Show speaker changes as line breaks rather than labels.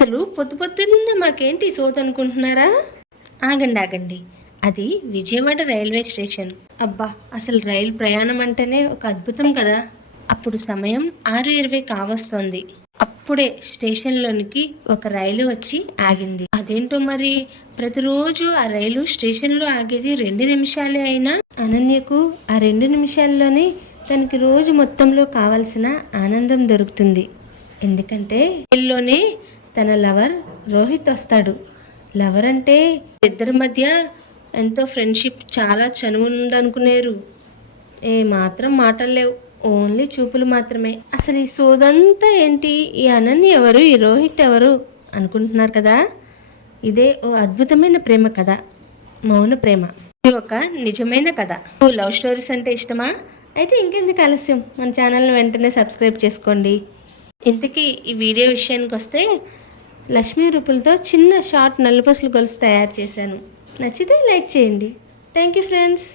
అసలు పొద్దు పొద్దున్న మాకేంటి సోది అనుకుంటున్నారా? ఆగండి ఆగండి. అది విజయవాడ రైల్వే స్టేషన్. అబ్బా అసలు రైలు ప్రయాణం అంటేనే ఒక అద్భుతం కదా. అప్పుడు సమయం ఆరు ఇరవై కావస్తోంది. అప్పుడే స్టేషన్లోనికి ఒక రైలు వచ్చి ఆగింది. అదేంటో మరి? ప్రతిరోజు ఆ రైలు స్టేషన్లో ఆగేది రెండు నిమిషాలే అయినా? అనన్యకు ఆ రెండు నిమిషాల్లోనే తనకి రోజు మొత్తంలో కావాల్సిన ఆనందం దొరుకుతుంది. ఎందుకంటే రైల్లోనే తన లవర్ రోహిత్ వస్తాడు. లవర్ అంటే ఇద్దరి మధ్య ఎంతో ఫ్రెండ్షిప్ చాలా చనువు ఉందనుకునేరు. ఏ మాత్రం మాటలు లేవు ఓన్లీ చూపులు మాత్రమే. అసలు ఈ సోదంతా ఏంటి? ఈ అనన్య ఎవరు? ఈ రోహిత్ ఎవరు? అనుకుంటున్నారు కదా? ఇదే ఓ అద్భుతమైన ప్రేమ కథ. మౌన ప్రేమ. ఇది ఒక నిజమైన కథ. ఓ లవ్ స్టోరీస్ అంటే ఇష్టమా? అయితే ఇంకెందుకు ఆలస్యం? మన ఛానల్ని వెంటనే సబ్స్క్రైబ్ చేసుకోండి. ఇంతకీ ఈ వీడియో విషయానికి వస్తే లక్ష్మీ రూపులతో చిన్న షార్ట్ నలుపసులు గొలుసు తయారు చేశాను. నచ్చితే లైక్ చేయండి. Thank you friends.